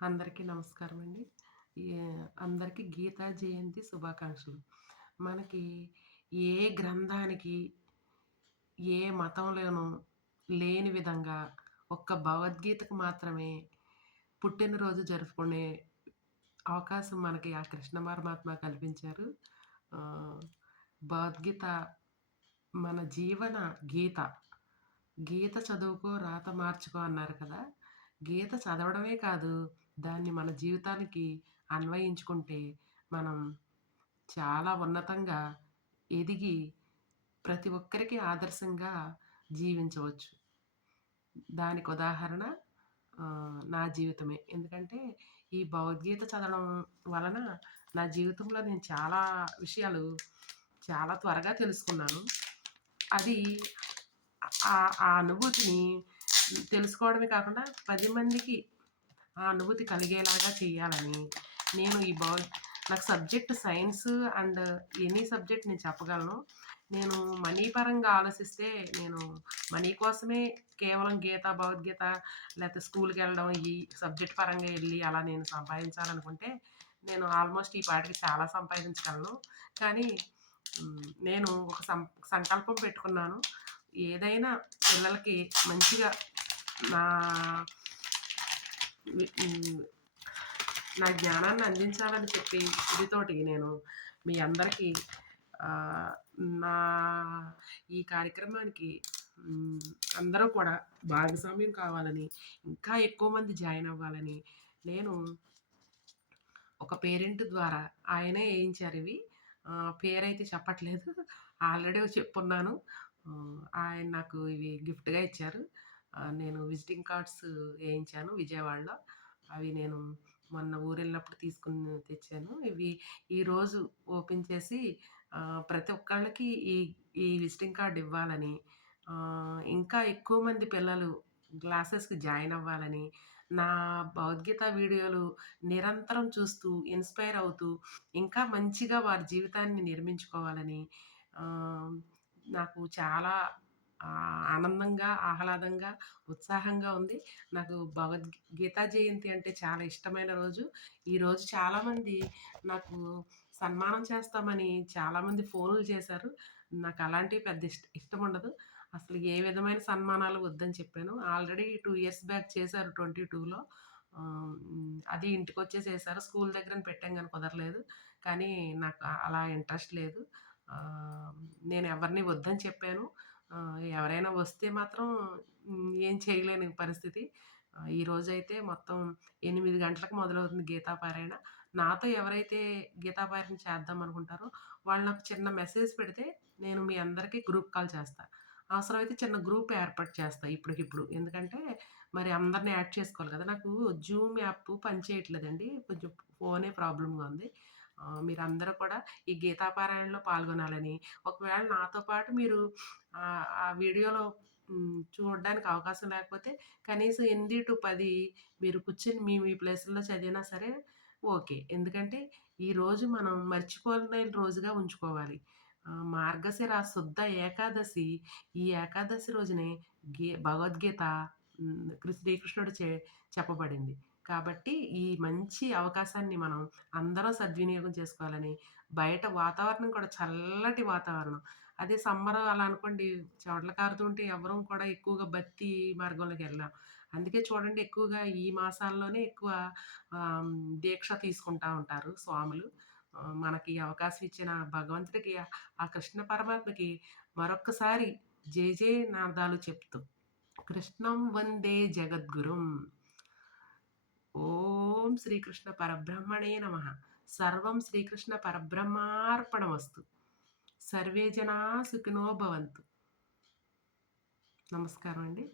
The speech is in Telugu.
అందరికీ నమస్కారం అండి. ఈ అందరికీ గీతా జయంతి శుభాకాంక్షలు. మనకి ఏ గ్రంథానికి, ఏ మతంలోనూ లేని విధంగా ఒక్క భగవద్గీతకు మాత్రమే పుట్టినరోజు జరుపుకునే అవకాశం మనకి ఆ కృష్ణ పరమాత్మ కల్పించారు. ఆహ్, భగవద్గీత మన జీవన గీత. గీత చదువుకో రాత మార్చుకో అన్నారు కదా! గీత చదవడమే కాదు, దాన్ని మన జీవితానికి అన్వయించుకుంటే మనం చాలా ఉన్నతంగా ఎదిగి ప్రతి ఒక్కరికి ఆదర్శంగా జీవించవచ్చు. దానికి ఉదాహరణ నా జీవితమే. ఎందుకంటే ఈ భగవద్గీత చదవడం వలన నా జీవితంలో నేను చాలా విషయాలు చాలా త్వరగా తెలుసుకున్నాను. అది ఆ అనుభూతిని తెలుసుకోవడమే కాకుండా 10 మందికి ఆ అనుభూతి కలిగేలాగా చేయాలని నేను నాకు subject science and any subject నేను చెప్పగలను. నేను మనీ పరంగా ఆలోచిస్తే నేను మనీ కోసమే కేవలం గీత, భగవద్గీత లేతే స్కూల్‌కెళ్ళడం ఈ సబ్జెక్ట్ పరంగా ఎళ్లి అలా నేను సంపాదించాలనుకుంటే నేను ఆల్మోస్ట్ ఈ పాటికి చాలా సంపాదించగలను. కానీ నేను ఒక సంకల్పం పెట్టుకున్నాను. ఏదైనా పిల్లలకి మంచిగా నా వి హ్మ్. నా జ్ఞానాన్ని అందించాలని చెప్పి ఇదితోటి నేను మీ అందరికీ ఆహ్, నా ఈ కార్యక్రమానికి హ్మ్, అందరూ కూడా భాగస్వామ్యం కావాలని, ఇంకా ఎక్కువ మంది జాయిన్ అవ్వాలని నేను ఒక పేరెంట్ ద్వారా ఆయనే ఏయించారివి. పేరైతే చెప్పట్లేదు. ఆల్రెడీ చెప్పున్నాను. ఆయన నాకు ఇవి గిఫ్ట్‌గా ఇచ్చారు. నేను విజిటింగ్ కార్డ్స్ ఏయించాను విజయవాడలో. అవి నేను మొన్న ఊరెళ్ళినప్పుడు తీసుకొని తెచ్చాను. ఇవి ఈరోజు ఓపెన్ చేసి ప్రతి ఒక్కళ్ళకి ఈ ఈ విజిటింగ్ కార్డ్ ఇవ్వాలని, ఇంకా ఎక్కువ మంది పిల్లలు క్లాసెస్‌కి జాయిన్ అవ్వాలని, నా భగవద్గీత వీడియోలు నిరంతరం చూస్తూ, ఇన్‌స్పైర్ అవుతూ, ఇంకా మంచిగా వారి జీవితాన్ని నిర్మించుకోవాలని ఆహ్, నాకు చాలా ఆనందంగా, ఆహ్లాదంగా, ఉత్సాహంగా ఉంది. నాకు గీతా జయంతి అంటే చాలా ఇష్టమైన రోజు. ఈరోజు చాలామంది నాకు సన్మానం చేస్తామని చాలామంది ఫోన్‌లు చేశారు. నాకు అలాంటివి పెద్ద ఇష్టముండదు. అసలు ఏ విధమైన సన్మానాలు వద్దని చెప్పాను. ఆల్రెడీ 2 ఇయర్స్ బ్యాక్ చేశారు 22లో. అది ఇంటికొచ్చే చేశారు. స్కూల్ దగ్గరన పెట్టాం గానీ కుదరలేదు. కానీ నాకు అలా ఇంట్రెస్ట్ లేదు. ఆహ్, నేను ఎవరిని వద్దని చెప్పాను. ఎవరైనా వస్తే మాత్రం ఏం చేయలేని పరిస్థితి. ఈరోజైతే మొత్తం 8 గంటలకు మొదలవుతుంది గీతాపారాయణ. నాతో ఎవరైతే గీతాపారాయణ చేద్దాం అనుకుంటారో వాళ్ళు నాకు చిన్న మెసేజ్ పెడితే నేను మీ అందరికీ గ్రూప్ కాల్ చేస్తా. అవసరమైతే చిన్న గ్రూప్ ఏర్పాటు చేస్తా ఇప్పటికిప్పుడు. ఎందుకంటే మరి అందరిని యాడ్ చేసుకోవాలి కదా! నాకు జూమ్ యాప్ పనిచేయట్లేదండి. కొంచెం ఫోనే ప్రాబ్లమ్‌గా ఉంది. మీరందరూ కూడా ఈ గీతాపారాయణలో పాల్గొనాలని, ఒకవేళ నాతో పాటు మీరు ఆ వీడియోలో చూడడానికి అవకాశం లేకపోతే కనీసం 8-10 మీరు కూర్చొని మీ మీ ప్లేసుల్లో చదివినా సరే ఓకే. ఎందుకంటే ఈరోజు మనం మర్చిపోలేని రోజుగా ఉంచుకోవాలి. మార్గశిర శుద్ధ ఏకాదశి. ఈ ఏకాదశి రోజునే భగవద్గీత శ్రీకృష్ణుడు చెప్పబడింది. కాబట్టి ఈ మంచి అవకాశాన్ని మనం అందరం సద్వినియోగం చేసుకోవాలని, బయట వాతావరణం కూడా చల్లటి వాతావరణం. అదే సమ్మర్ అలా అనుకోండి చెమటలు కారుతుంటే ఎవ్వరం కూడా ఎక్కువగా భక్తి మార్గంలోకి వెళ్ళాం. అందుకే చూడండి ఎక్కువగా ఈ మాసాల్లోనే ఎక్కువ ఆహ్, దీక్ష తీసుకుంటా ఉంటారు స్వాములు. మనకి ఈ అవకాశం ఇచ్చిన భగవంతుడికి, ఆ కృష్ణ పరమాత్మకి మరొక్కసారి జయనాదాలు చెప్తూ కృష్ణం వందే జగద్గురుం. ఓం శ్రీకృష్ణ పరబ్రహ్మణే నమః. సర్వం శ్రీకృష్ణ పరబ్రహ్మార్పణమస్తు. సర్వే జనా సుఖినో భవంతు. నమస్కారం అండి.